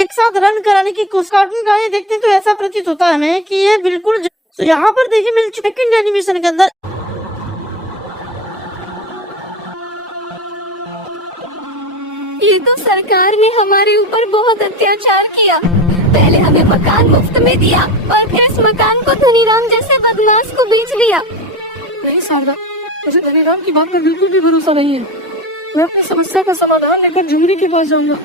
एक साथ रन कराने की कोशिश। कार्टून गाने देखते हैं तो ऐसा प्रतीत होता है हमें कि ये बिल्कुल तो यहाँ पर देखिए मिल चुका सेकंड एनिमेशन के अंदर। ये तो सरकार ने हमारे ऊपर बहुत अत्याचार किया। पहले हमें मकान मुफ्त में दिया और फिर इस मकान को धनीराम जैसे बदमाश को बेच दिया। नहीं शारदा, मुझे धनीराम की बात पर बिल्कुल भी भरोसा नहीं है। मैं अपनी समस्या का समाधान लेकर झुमरी के पास जाऊंगा।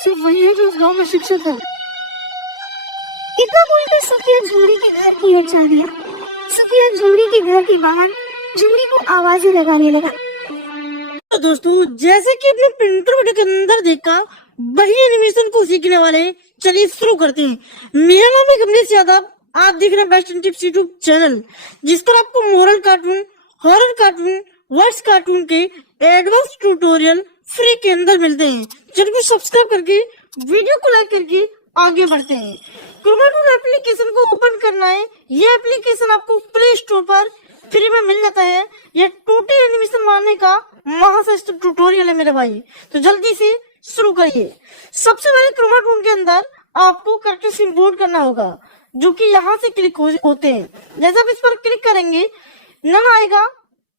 सिर्फ वही है जो उस गांव में शिक्षित है। इतना बोलकर सुफिया झुमरी के घर की ओर चल दिया। सुफिया झुमरी के घर के बाहर झुमरी को आवाजें लगाने लगा। तो दोस्तों जैसे कि अपने प्रिंटर वीडियो के अंदर देखा वही एनिमेशन को सीखने वाले, चलिए शुरू करते हैं। मेरा नाम है कमलेश यादव, आप देख रहे हैं best and tips YouTube channel, जिस पर आपको moral cartoon, horror cartoon, words cartoon के एडवांस ट्यूटोरियल फ्री के अंदर मिलते हैं। चैनल को सब्सक्राइब करके वीडियो को लाइक करके आगे बढ़ते हैं। क्रोमाटून एप्लीकेशन को ओपन करना है। ये एप्लीकेशन आपको प्ले स्टोर पर फ्री में मिल जाता है। यह 2D एनिमेशन बनाने का महाश्रेष्ठ ट्यूटोरियल है मेरे भाई, तो जल्दी से शुरू करिए। सबसे पहले क्रोमाटून के अंदर आपको कैरेक्टर्स इंपोर्ट करना होगा, जो कि यहाँ से क्लिक होते हैं। जैसे आप इस पर क्लिक करेंगे नन आएगा,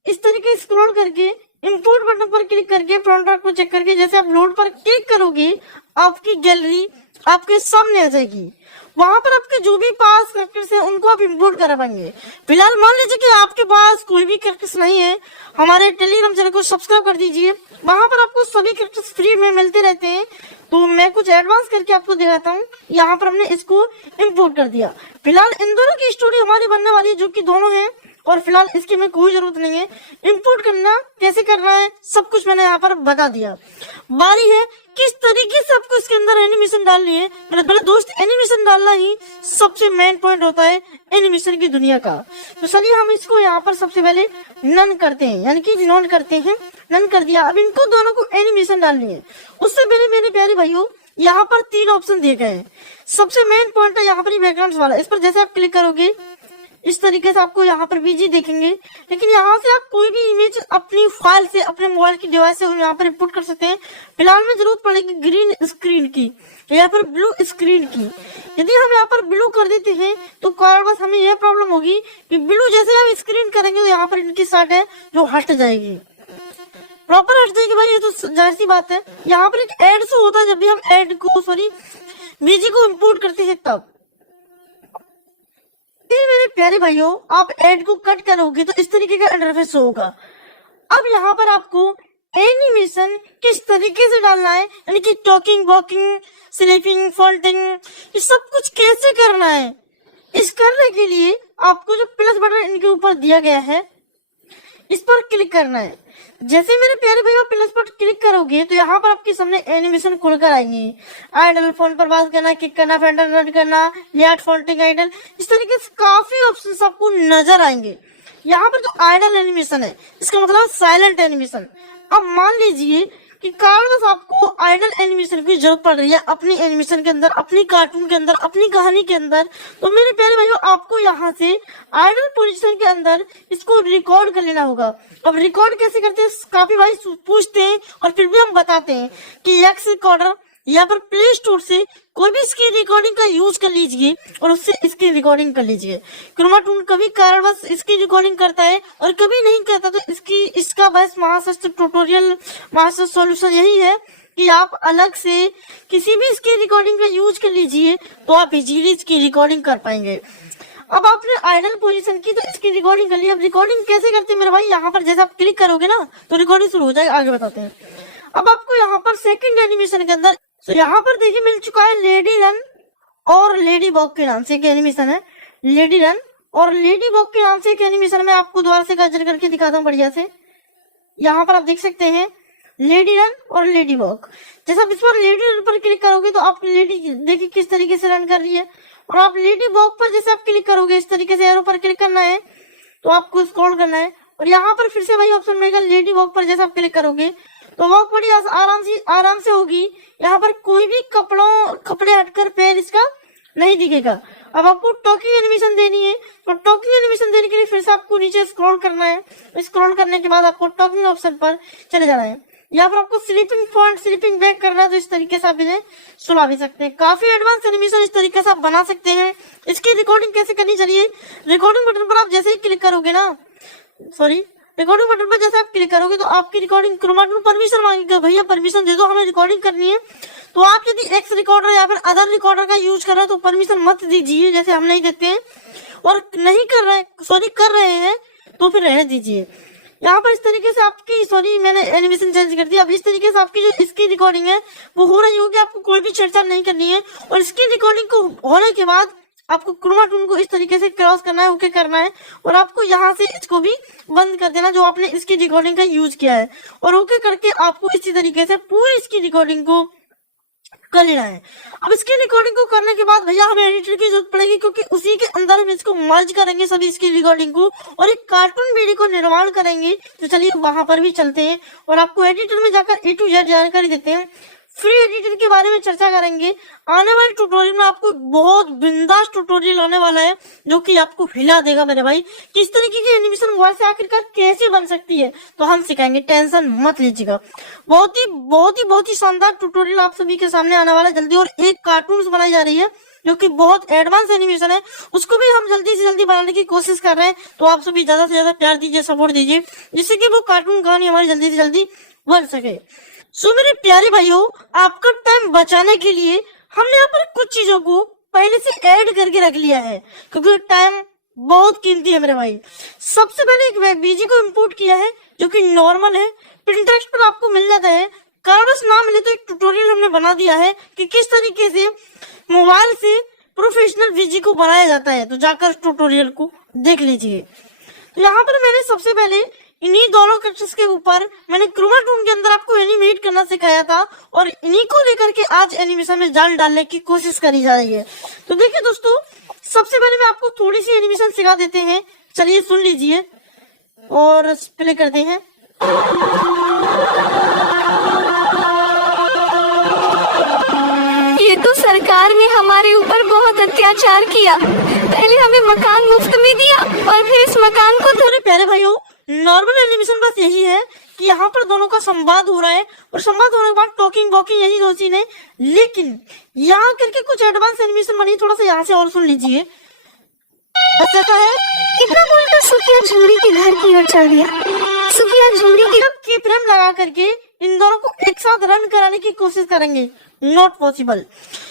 इस तरीके स्क्रॉल करके इंपोर्ट बटन पर क्लिक करके फ्रंट आर्ट को चेक करके जैसे आप लोड पर क्लिक करोगे आपकी गैलरी आपके सामने आ जाएगी। वहां पर आपके जो भी पास कैरेक्टर्स है उनको आप इंपोर्ट करा पाएंगे। फिलहाल मान लीजिए कि आपके पास कोई भी कैरेक्टर्स नहीं है, हमारे टेलीग्राम चैनल को सब्सक्राइब कर दीजिए। वहां पर आपको सभी कैरेक्टर्स फ्री में मिलते रहते हैं। तो मैं कुछ एडवांस करके आपको दिखाता हूँ। यहाँ पर हमने इसको इंपोर्ट कर दिया। फिलहाल इन दोनों की स्टोरी हमारी बनने वाली है, जो कि दोनों है, और फिलहाल इसकी में कोई जरूरत नहीं है। इंपोर्ट करना कैसे करना है सब कुछ मैंने यहाँ पर बता दिया। बारी है किस तरीके से आपको इसके अंदर एनिमेशन डालनी है। मेरे दोस्त, एनिमेशन डालना ही सबसे मेन पॉइंट होता है एनिमेशन की दुनिया का। तो चलिए हम इसको यहाँ पर सबसे पहले नन करते हैं, यानी कि नोट करते हैं। नन कर दिया। अब इनको दोनों को एनिमेशन डालनी है। उससे पहले मेरे प्यारे भाइयों यहाँ पर 3 ऑप्शन दिए गए हैं। सबसे मेन पॉइंट है यहाँ पर बैकग्राउंड वाला। इस पर जैसे आप क्लिक करोगे इस तरीके से आपको यहाँ पर बीजी देखेंगे। लेकिन यहाँ से आप कोई भी इमेज अपनी फाइल से, अपने मोबाइल की डिवाइस से यहाँ पर इंपोर्ट कर सकते हैं। फिलहाल में जरूरत पड़ेगी ग्रीन स्क्रीन की, यहाँ पर ब्लू स्क्रीन की। यदि हम यहाँ पर ब्लू कर देते हैं तो बस हमें यह प्रॉब्लम होगी कि ब्लू जैसे हम स्क्रीन करेंगे तो यहाँ पर इनकी शर्ट है जो हट जाएगी, प्रॉपर हट जाएगी। भाई ये तो जाहिर सी बात है। यहाँ पर एक एड शो होता है जब भी हम एड को बीजी को इम्पोर्ट करते हैं तब। मेरे प्यारे भाइयों आप एड को कट करोगे तो इस तरीके का इंटरफेस होगा। अब यहाँ पर आपको एनिमेशन किस तरीके से डालना है, यानी कि टॉकिंग, वॉकिंग, स्लीपिंग, फोल्डिंग, ये सब कुछ कैसे करना है, इस करने के लिए आपको जो प्लस बटन इनके ऊपर दिया गया है इस पर क्लिक करना है। जैसे मेरे प्यारे भैया प्लस पर क्लिक करोगे तो यहाँ पर आपके सामने एनिमेशन खुलकर आएंगे। आइडल, फोन पर बात करना, क्लिक करना, फेंडर रन करना, लेआउट, फोल्डिंग, आइडल, इस तरीके से काफी ऑप्शंस आपको नजर आएंगे। यहाँ पर जो आइडल एनिमेशन है इसका मतलब साइलेंट एनिमेशन। अब मान लीजिए कि कारणवश आपको आइडल एनिमेशन की जरूरत पड़ रही है अपनी एनिमेशन के अंदर, अपनी कार्टून के अंदर, अपनी कहानी के अंदर, तो मेरे प्यारे भाइयों आपको यहाँ से आइडल पोजीशन के अंदर इसको रिकॉर्ड कर लेना होगा। अब रिकॉर्ड कैसे करते हैं काफी भाई पूछते हैं और फिर भी हम बताते हैं कि एक्स रिकॉर्डर यहाँ पर प्ले स्टोर से कोई भी इसकी रिकॉर्डिंग का यूज कर लीजिए और उससे इसकी रिकॉर्डिंग कर लीजिए। क्रोमाटून कभी कारणवश इसकी रिकॉर्डिंग करता है और कभी नहीं करता, तो इसका बस महाश्रेष्ठ ट्यूटोरियल, महाश्रेष्ठ सॉल्यूशन यही है कि आप अलग से किसी भी इसकी रिकॉर्डिंग का यूज कर लीजिए तो आप इजीली इसकी रिकॉर्डिंग कर पाएंगे। अब आपने आइडल पोजीशन की तो इसकी रिकॉर्डिंग कर ली। अब रिकॉर्डिंग कैसे करते हैं मेरे भाई, यहाँ पर जैसे आप क्लिक करोगे ना तो रिकॉर्डिंग शुरू हो जाएगा। आगे बताते हैं। अब आपको यहाँ पर सेकंड एनिमेशन के अंदर तो यहाँ पर देखिए मिल चुका है लेडी रन और लेडी वॉक के नाम से एक एनिमेशन है। लेडी रन और लेडी वॉक के नाम से एक एनिमेशन में आपको दोबारा से कर्जर करके दिखाता हूँ बढ़िया से। यहाँ पर आप देख सकते हैं लेडी रन और लेडी वॉक। जैसे आप इस पर लेडी रन पर क्लिक करोगे तो आप लेडी देखिए किस तरीके से रन कर रही है, और आप लेडी वॉक पर जैसे आप क्लिक करोगे इस तरीके से एरो पर क्लिक करना है तो आपको स्क्रॉल करना है, और यहाँ पर फिर से वही ऑप्शन मिलेगा लेडी वॉक पर जैसे आप क्लिक करोगे तो वॉक बड़ी आराम से होगी। यहाँ पर कोई भी कपड़े हटकर पैर इसका नहीं दिखेगा। अब आपको टॉकिंग एनिमेशन देनी है तो टॉकिंग एनिमेशन देने के लिए फिर से आपको नीचे स्क्रॉल करना है। स्क्रॉल करने के बाद आपको टॉकिंग ऑप्शन पर चले जाना है। या फिर आपको स्लीपिंग पॉइंट, स्लीपिंग बैग करना है तो इस तरीके से आप इन्हें सुला भी सकते हैं। काफी एडवांस एनिमेशन इस तरीके से आप बना सकते हैं। इसकी रिकॉर्डिंग कैसे करनी चाहिए, रिकॉर्डिंग बटन पर आप जैसे ही क्लिक करोगे ना, रिकॉर्डिंग बटन पर जैसे आप क्लिक करोगे तो आपकी रिकॉर्डिंग क्रोमा टूल परमिशन मांगेगा, भैया परमिशन दे दो, हमें रिकॉर्डिंग करनी है। तो आप यदि एक्स रिकॉर्डर या फिर अदर रिकॉर्डर का यूज कर रहे हैं तो परमिशन मत दीजिए, जैसे हम नहीं देते हैं। और नहीं कर रहे कर रहे हैं तो फिर रहने दीजिए। यहाँ पर इस तरीके से आपकी मैंने एनिमेशन चेंज कर दिया। अब इस तरीके से आपकी जो इसकी रिकॉर्डिंग है वो हो रही होगी, आपको कोई भी छेड़छाड़ नहीं करनी है। और इसकी रिकॉर्डिंग को होने के बाद आपको क्रोमा टूल को इस तरीके से क्रॉस करना है, ओके करना है, और आपको यहाँ से इसको भी बंद कर देना जो आपने इसकी रिकॉर्डिंग का यूज किया है, और ओके करके आपको इसी तरीके से पूरी इसकी रिकॉर्डिंग को कर लेना है। अब इसकी रिकॉर्डिंग को करने के बाद भैया हमें एडिटर की जरूरत पड़ेगी, क्योंकि उसी के अंदर हम इसको मर्ज करेंगे सभी इसकी रिकॉर्डिंग को और एक कार्टून वीडियो को निर्माण करेंगे। तो चलिए वहां पर भी चलते हैं और आपको एडिटर में जाकर A to Z जानकारी देते हैं। फ्री एडिटर के बारे में चर्चा करेंगे। आने वाले ट्यूटोरियल में आपको बहुत बिंदास ट्यूटोरियल आने वाला है जो कि आपको हिला देगा मेरे भाई। किस तरीके की एनिमेशन मोबाइल से आखिरकार कैसे बन सकती है तो हम सिखाएंगे, टेंशन मत लीजिएगा। बहुत ही शानदार ट्यूटोरियल आप सभी के सामने आने वाला है जल्दी। और एक कार्टून बनाई जा रही है जो कि बहुत एडवांस एनिमेशन है, उसको भी हम जल्दी से जल्दी बनाने की कोशिश कर रहे हैं। तो आप सभी ज्यादा से ज्यादा प्यार दीजिए, सपोर्ट दीजिए, जिससे कि वो कार्टून कहानी हमारी जल्दी से जल्दी बन सके। सो मेरे प्यारे भाइयों, आपका टाइम बचाने के लिए हमने यहाँ पर कुछ चीजों को पहले से ऐड करके रख लिया है, क्योंकि टाइम बहुत कीमती है मेरे भाई। सबसे पहले एक वेबीजी को इंपोर्ट किया है जो कि नॉर्मल है, पिंटरेस्ट पर आपको मिल जाता है। कार्बस ना मिले तो एक ट्यूटोरियल हमने बना दिया है कि किस तरीके से मोबाइल से प्रोफेशनल वीजी को बनाया जाता है, तो जाकर ट्यूटोरियल को देख लीजिए। तो यहाँ पर मैंने सबसे पहले इन्हीं दोनों कैरेक्टर्स के ऊपर मैंने क्रोमा टूल के अंदर आपको एनिमेट करना सिखाया था, और इन्हीं को लेकर के आज एनिमेशन में जान डालने की कोशिश करी जा रही है। तो देखिए दोस्तों, सबसे पहले मैं आपको थोड़ी सी एनिमेशन सिखा देते हैं, चलिए सुन लीजिए और प्ले करते हैं। ये तो सरकार ने हमारे ऊपर बहुत अत्याचार किया। पहले हमें मकान मुफ्त में दिया और फिर इस मकान को मेरे प्यारे भाइयों, नॉर्मल एनिमेशन बस यही है कि यहाँ पर दोनों का संवाद हो रहा है और संवाद होने के बाद टॉकिंग वॉकिंग यही दो चीजें। लेकिन यहाँ करके कुछ एडवांस एनिमेशन बनी, थोड़ा सा यहाँ से और सुन लीजिए। ऐसा है, कितना बोलकर सुफिया झुमरी के घर की ओर चल दिया। सुफिया झुमरी की फ्रेम लगा करके इन दोनों को एक साथ रन कराने की कोशिश करेंगे, नॉट पॉसिबल,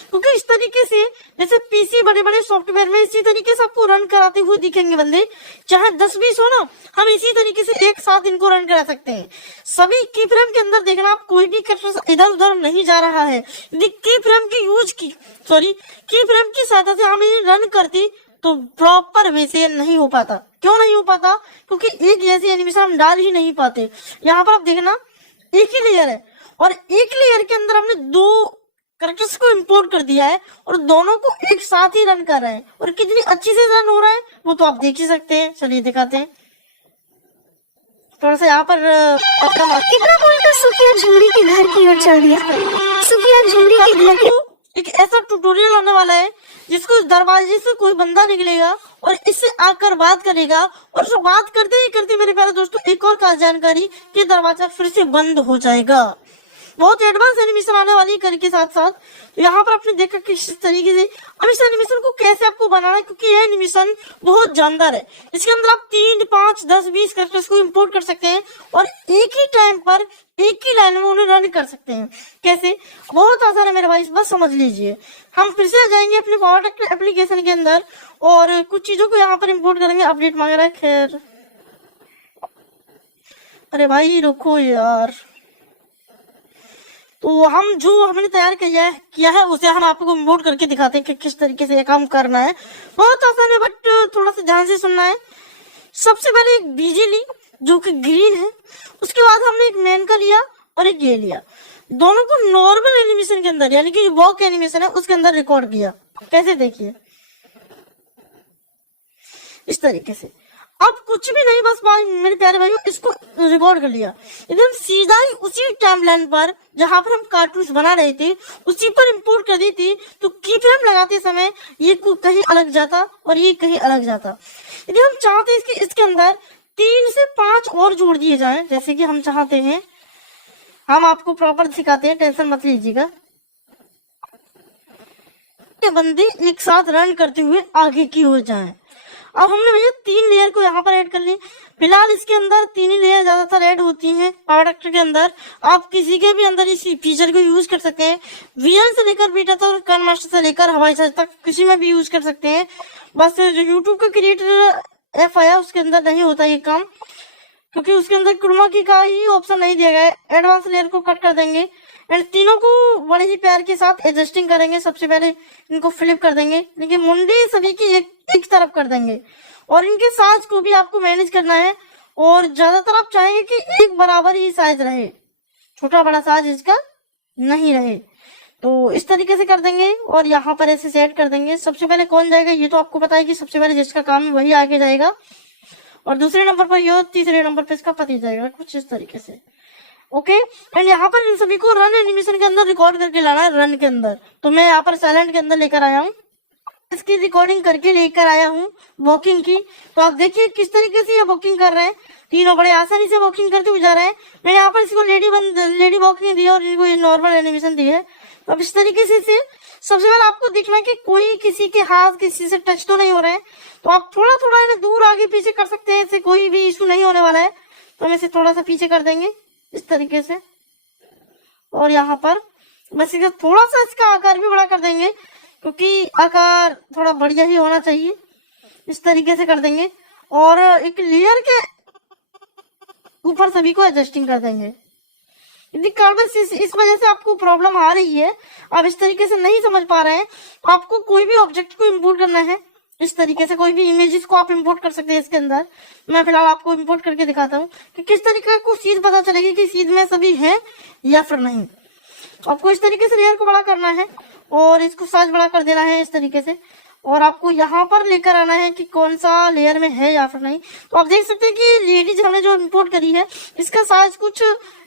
क्योंकि इस तरीके से जैसे पीसी बड़े बड़े सॉफ्टवेयर में इसी तरीके से आपको रन कराते हुए दिखेंगे बंदे, चाहे 10-20 हो ना, हम इसी तरीके से एक साथ इनको रन करा सकते हैं। सभी की फ्रेम के अंदर देखना, आप कोई भी कैरेक्टर इधर उधर नहीं जा रहा है। यदि की फ्रेम की सहायता से हम इन्हें रन करते तो प्रॉपर वे से नहीं हो पाता। क्यों नहीं हो पाता? क्योंकि एक जैसी एनिमेशन हम डाल ही नहीं पाते। यहाँ पर आप देखना, एक ही लेयर है और एक लेयर के अंदर हमने दो कैरेक्टर्स को इंपोर्ट कर दिया है और दोनों को एक साथ ही रन कर रहे हैं, और कितनी अच्छी से रन हो रहा है वो तो आप देख ही सकते हैं। चलिए दिखाते हैं थोड़ा सा। यहाँ पर कितना बोलकर सुफिया झुमरी के घर की ओर चल दिया। सुफिया झुमरी के घर की एक ऐसा ट्यूटोरियल होने वाला है जिसको इस दरवाजे से कोई बंदा निकलेगा और इससे आकर बात करेगा, और जो बात करते ही करते मेरे प्यारे दोस्तों एक और खास जानकारी कि दरवाजा फिर से बंद हो जाएगा। बहुत एडवांस एनिमेशन आने वाली है के साथ साथ। तो यहाँ पर आपने देखा कि किस तरीके से अब इस एनिमेशन को कैसे आपको बनाना है, क्योंकि यह एनिमेशन बहुत जानदार है। इसके अंदर आप 3, 5, 10, 20 कैरेक्टर्स को इंपोर्ट कर सकते हैं और एक ही टाइम पर एक ही लाइन में उन्हें रन कर सकते हैं। कैसे? बहुत आसान है मेरे भाई, बस समझ लीजिए। हम फिर से जाएंगे अपने पावरटेक एप्लीकेशन के अंदर और कुछ चीजों को यहाँ पर इम्पोर्ट करेंगे। अपडेट मांग रहा है, खैर अरे भाई रुको यार। तो हम जो हमने तैयार किया है उसे हम आपको इम्पोर्ट करके दिखाते हैं कि किस तरीके से ये काम करना है। बहुत आसान है, बट थोड़ा सा ध्यान से सुनना है। सबसे पहले एक बीजी ली जो कि ग्रीन है, उसके बाद हमने एक मैन का लिया और एक ये लिया। दोनों को नॉर्मल एनिमेशन के अंदर, यानी कि वॉक एनिमेशन है उसके अंदर रिकॉर्ड किया। कैसे? देखिए इस तरीके से। अब कुछ भी नहीं, बस मेरे प्यारे भाइयों इसको रिकॉर्ड कर लिया। एकदम सीधा ही उसी टाइमलाइन पर जहां पर हम कार्टून्स बना रहे थे उसी पर इंपोर्ट कर दी थी। तो की फ्रेम लगाते समय ये कहीं अलग जाता और ये कहीं अलग जाता। यदि हम चाहते हैं इसके अंदर 3 से 5 और जोड़ दिए जाएं, जैसे कि हम चाहते हैं, हम आपको प्रॉपर सिखाते हैं, टेंशन मत लीजिएगा। ये बंदे एक साथ रन करते हुए आगे की ओर जाएं। अब हमने भैया 3 लेयर को यहाँ पर ऐड कर ली। फिलहाल इसके अंदर 3 ही लेयर ज्यादातर ऐड होती हैं प्रोडक्ट के अंदर। आप किसी के भी अंदर इस फीचर को यूज कर सकते हैं। वीएन से लेकर बीटा तक, कर्न मास्टर से लेकर हवाई जहाज तक किसी में भी यूज कर सकते हैं। बस जो यूट्यूब का क्रिएटर ऐप आया उसके अंदर नहीं होता ये काम, क्योंकि उसके अंदर क्रोमा की का ही ऑप्शन नहीं दिया गया है। एडवांस लेयर को कट कर देंगे एंड तीनों को बड़े ही प्यार के साथ एडजस्टिंग करेंगे। सबसे पहले इनको फ्लिप कर देंगे, लेकिन मुंडी सभी की एक तरफ कर देंगे और इनके साइज को भी आपको मैनेज करना है। और ज्यादातर आप चाहेंगे कि एक बराबर ही साइज रहे, छोटा बड़ा साइज इसका नहीं रहे, तो इस तरीके से कर देंगे और यहाँ पर ऐसे सेट कर देंगे। सबसे पहले कौन जाएगा ये तो आपको पता है कि सबसे पहले जिसका काम है वही आगे जाएगा, और दूसरे नंबर पर ये, तीसरे नंबर पर इसका पति जाएगा, कुछ इस तरीके से। ओके एंड यहाँ पर इन सभी को रन एनिमेशन के अंदर रिकॉर्ड करके लाना है, रन के अंदर। तो मैं यहाँ पर साइलेंट के अंदर लेकर आया हूँ, इसकी रिकॉर्डिंग करके लेकर आया हूँ वॉकिंग की। तो आप देखिए किस तरीके से ये वॉकिंग कर रहे हैं, तीनों बड़े आसानी से वॉकिंग करते हुए जा रहे हैं। मैंने यहाँ पर इसको लेडी वॉकिंग दी है और इनको ये नॉर्मल एनिमेशन दी है। तो अब इस तरीके से सबसे पहले आपको देखना कि कोई किसी के हाथ किसी से टच तो नहीं हो रहे हैं, तो आप थोड़ा थोड़ा इन्हें दूर आगे पीछे कर सकते हैं, इससे कोई भी इशू नहीं होने वाला है। तो हम इसे थोड़ा सा पीछे कर देंगे इस तरीके से, और यहाँ पर बस इसे थोड़ा सा इसका आकार भी बड़ा कर देंगे, क्योंकि आकार थोड़ा बढ़िया ही होना चाहिए। इस तरीके से कर देंगे और एक लेयर के ऊपर सभी को एडजस्टिंग कर देंगे। यदि कार्बन इस वजह से आपको प्रॉब्लम आ रही है, आप इस तरीके से नहीं समझ पा रहे हैं, आपको कोई भी ऑब्जेक्ट को इंपोर्ट करना है इस तरीके से, कोई भी इमेजेस को आप इंपोर्ट कर सकते हैं इसके अंदर। मैं फिलहाल आपको इंपोर्ट करके दिखाता हूँ कि किस तरीके को सीध पता चलेगी कि सीध में सभी है या फिर नहीं। तो आपको इस तरीके से लेयर को बड़ा करना है और इसको साइज बड़ा कर देना है इस तरीके से, और आपको यहाँ पर लेकर आना है कि कौन सा लेयर में है या फिर नहीं। तो आप देख सकते हैं कि लेडीज हमने जो इंपोर्ट करी है इसका साइज कुछ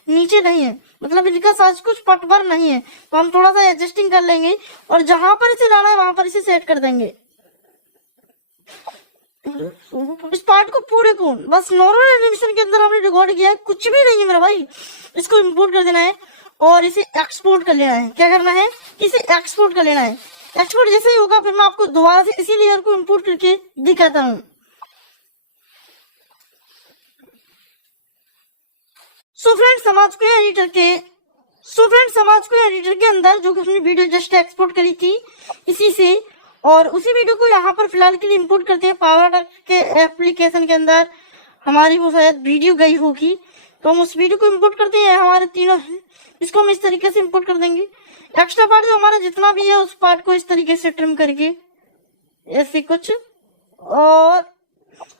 नीचे नहीं है, मतलब इनका साइज कुछ पटवर नहीं है। तो हम थोड़ा सा एडजस्टिंग कर लेंगे और जहां पर इसे लाना है वहां पर इसे सेट कर देंगे। इस पार्ट को पूरे को बस नॉर्मल एनिमेशन के अंदर हमने रिकॉर्ड किया है, कुछ भी नहीं है मेरा भाई। इसको इंपोर्ट कर देना है और इसे एक्सपोर्ट कर लेना है। क्या करना है, इसे एक्सपोर्ट कर लेना है। एक्सपोर्ट जैसे ही होगा फिर मैं आपको दोबारा से इसी लेयर को इंपोर्ट करके दिखाता हूँ। सो फ्रेंड्स समाज को एडिटर के अंदर जो कि हमने वीडियो जस्ट एक्सपोर्ट करी थी इसी से, और उसी वीडियो को यहाँ पर फिलहाल के लिए इंपोर्ट करते हैं। पावर के एप्लीकेशन के अंदर हमारी वो शायद वीडियो गई होगी, तो हम उस वीडियो को इंपोर्ट करते हैं। हमारे तीनों हैं, इसको हम इस तरीके से इंपोर्ट कर देंगे। एक्स्ट्रा पार्ट जो हमारा जितना भी है उस पार्ट को इस तरीके से ट्रिम करके ऐसे कुछ और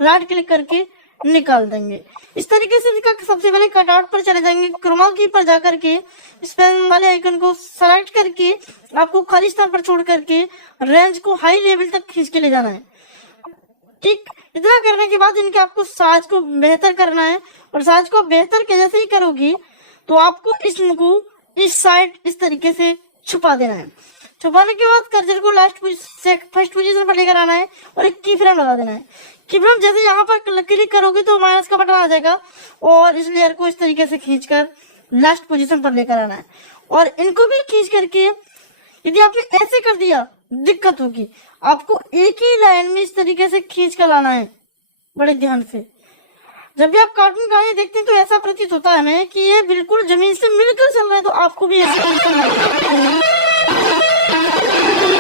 राइट क्लिक करके निकाल देंगे। इस तरीके से इसका सबसे पहले कटआउट पर चले जाएंगे, क्रोमा की पर जाकर के इस पेन वाले आइकन को सेलेक्ट करके आपको खाली स्थान पर छोड़ करके रेंज को हाई लेवल तक खींच के ले जाना है। ठीक, इतना करने के बाद इनके आपको साइज को बेहतर करना है, और साइज को बेहतर जैसे ही करोगी तो आपको इसको इस साइड इस तरीके से छुपा देना है। छुपाने के बाद कर्सर को फर्स्ट पोजीशन पर लेकर आना है और एक की फ्रेम लगा देना है। की फ्रेम जैसे यहाँ पर क्लिक करोगे तो माइनस का बटन आ जाएगा, और इस लेयर को इस तरीके से खींचकर लास्ट पोजीशन पर लेकर आना है। और इनको भी खींच करके यदि आपने ऐसे कर दिया दिक्कत होगी, आपको एक ही लाइन में इस तरीके से खींच कर लाना है बड़े ध्यान से। जब भी आप कार्टून कहानी देखते हैं तो ऐसा प्रतीत होता है हमें कि ये बिल्कुल जमीन से मिलकर चल रहा है, तो आपको भी ऐसे करना है।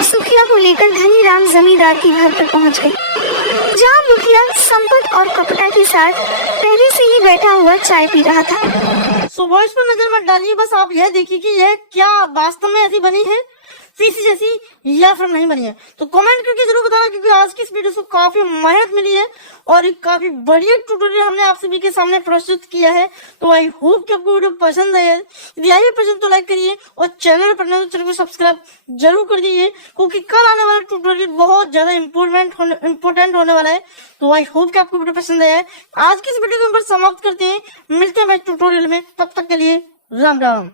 सुखिया को लेकर धनी राम जमींदार के घर पर पहुंच गए, जहाँ मुखिया संपत और कपटा के साथ पहले से ही बैठा हुआ चाय पी रहा था। सो वॉइस पर नजर मत डालिए, बस आप यह देखिए कि यह क्या वास्तव में ऐसी बनी है पीसी जैसी या फिर नहीं बनी है। तो कमेंट करके जरूर बताना, क्योंकि आज की इस वीडियो को काफी मेहनत मिली है और एक काफी बढ़िया ट्यूटोरियल हमने आप सभी के सामने प्रस्तुत किया है। तो आई होप कि आपको वीडियो पसंद आए। यदि आई पसंद तो लाइक करिए और चैनल पर नए तो चैनल को सब्सक्राइब जरूर कर दीजिए, क्योंकि कल आने वाला ट्यूटोरियल बहुत ज्यादा इम्पोर्टेंट होने वाला है। तो आई होप कि आपको वीडियो पसंद आया है। आज की इस वीडियो को हम समाप्त करते हैं, मिलते हैं ट्यूटोरियल में, तब तक के लिए राम राम।